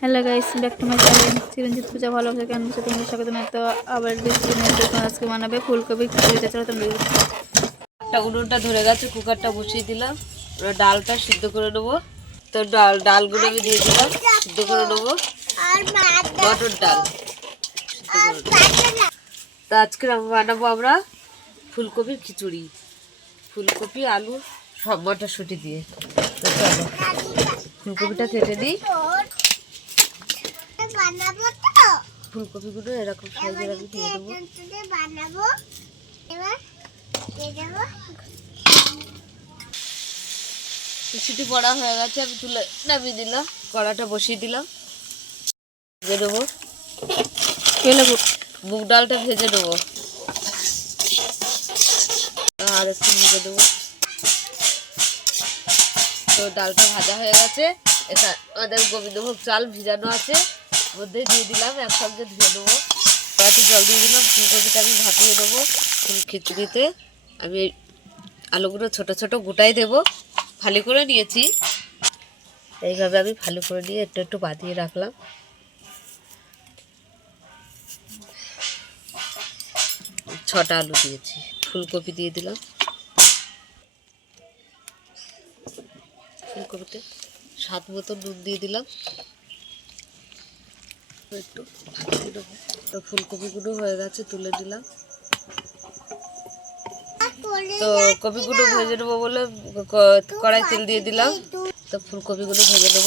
Hello guys back to my channel Chiranjit Puja ভালো আছে কেন বসে তোমাদের স্বাগত জানাই তো আবার এসে আজকে বানাবে ফুলকপি খিচুড়ি তাছাড়া তোমরা একটা উনুনটা ধরে গেছে কুকারটা বসিয়ে দিলাম। ওরা ডালটা সিদ্ধ করে নেব। তো ডাল ডালগুলো আমি দিয়ে দিলাম সিদ্ধ করে নেব। মটর ডাল। তো আজকে বানাবো আমরা ফুলকপির খিচুড়ি। ফুলকপি আলু সব মটরশুঁটি দিয়ে। তো চলো। ফুলকপিটা কেটে দিই। বানাবো তো? ফুলকপিগুলো এরকম সাইজের আমি দিয়ে দেবো। বানাবো। এবার দিয়ে দেবো। সিটি পড়া হয়ে গেছে আমি তুলে নামিয়ে দিলাম কড়াটা বসিয়ে দিলাম। ভেজে নেব পেলে মুগ ডালটা ভেজে নেব আর একটু ভেজে দেবো। তো ডালটা ভাজা হয়ে গেছে। এটা আমাদের গোবিন্দভোগ চাল ভিজানো আছে। মধ্যে দিয়ে দিলাম, একসঙ্গে ধুয়ে দেবো। কড়াতে জল দিয়ে দিলাম, ফুলকপিটা আমি ভাপিয়ে দেবো ফুল খিচুড়িতে। আমি আলুগুলো ছোট ছোট গোটাই দেবো ভালো করে নিয়েছি। এইভাবে আমি ভালো করে নিয়ে একটু একটু বাঁধিয়ে রাখলাম। ছটা আলু দিয়েছি, ফুলকপি দিয়ে দিলাম। ফুলকপিতে স্বাদ মতো নুন দিয়ে দিলাম। একটু। তো ফুলকপিগুলো হয়ে গেছে, তুলে দিলাম। তো কপিগুলো ভেজে নেব বলে কড়াই তেল দিয়ে দিলাম। তো ফুলকপিগুলো ভেজে নেব।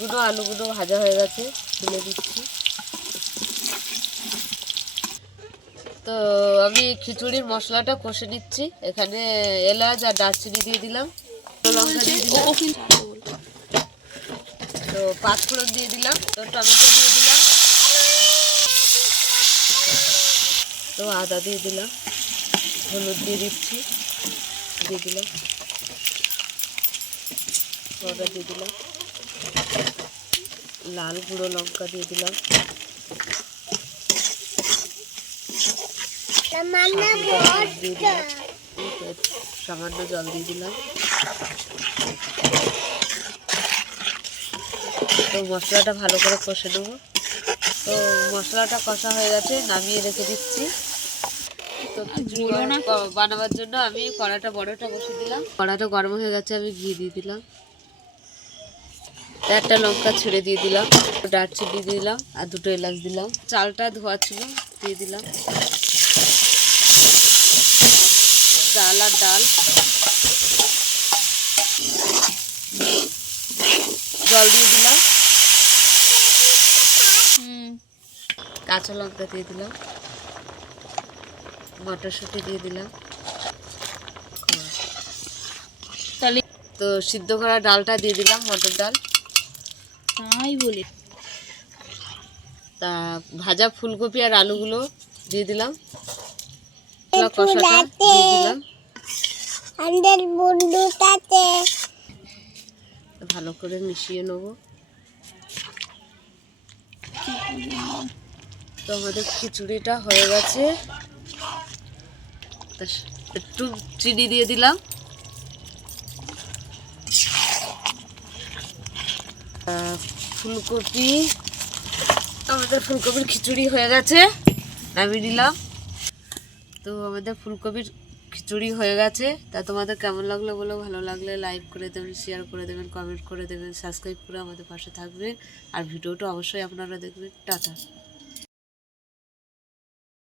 গুলো আলুগুলো ভাজা হয়ে গেছে, তুলে দিচ্ছি। তো আমি খিচুড়ির মশলাটা কষে নিচ্ছি। এখানে এলাচ আর দারচিনি দিয়ে দিলাম। লঙ্কা দিয়ে দিলাম তো পাঁচফোড়ন দিয়ে দিলাম, তো টমেটো দিয়ে দিলাম। তো আদা দিয়ে দিলাম, হলুদ দিয়ে দিচ্ছি, দিয়ে দিলাম। আদা দিয়ে দিলাম। লাল গুঁড়ো লঙ্কা দিয়ে দিলাম। সামান্য জল দিয়ে দিলাম। তো মশলাটা ভালো করে কষে নেব। তো মশলাটা কষা হয়ে গেছে নামিয়ে রেখে দিচ্ছি। তো বানাবার জন্য আমি কড়াটা বড়টা বসিয়ে দিলাম। কড়াটা গরম হয়ে গেছে আমি ঘি দিয়ে দিলাম। একটা লঙ্কা ছেড়ে দিয়ে দিলাম দারচিনি দিয়ে দিলাম আর দুটো এলাচ দিলাম। চালটা ধোয়া ছিল দিয়ে দিলাম। চাল আর ডাল। জল দিয়ে দিলাম কাঁচা লঙ্কা দিয়ে দিলাম। মটরশুঁটি দিয়ে দিলাম। তাহলে তো সিদ্ধ করা ডালটা দিয়ে দিলাম মটর ডাল। তাই বলি। তা ভাজা ফুলকপি আর আলুগুলো দিয়ে দিলাম। কষাটা দিয়ে দিলাম। আমাদের বন্ধুটাতে ভালো করে মিশিয়ে নেব। তো আমাদের খিচুড়িটা হয়ে গেছে। একটু চিনি দিয়ে দিলাম। ফুলকপি। আমাদের ফুলকপির খিচুড়ি হয়ে গেছে, নামিয়ে নিলাম। তো আমাদের ফুলকপির খিচুড়ি হয়ে গেছে। তা তোমাদের কেমন লাগল বলো? ভালো লাগলে লাইক করে দেবেন শেয়ার করে দেবেন কমেন্ট করে দেবেন সাবস্ক্রাইব করে আমাদের পাশে থাকবেন। আর ভিডিওটা অবশ্যই আপনারা দেখবেন। টাটা।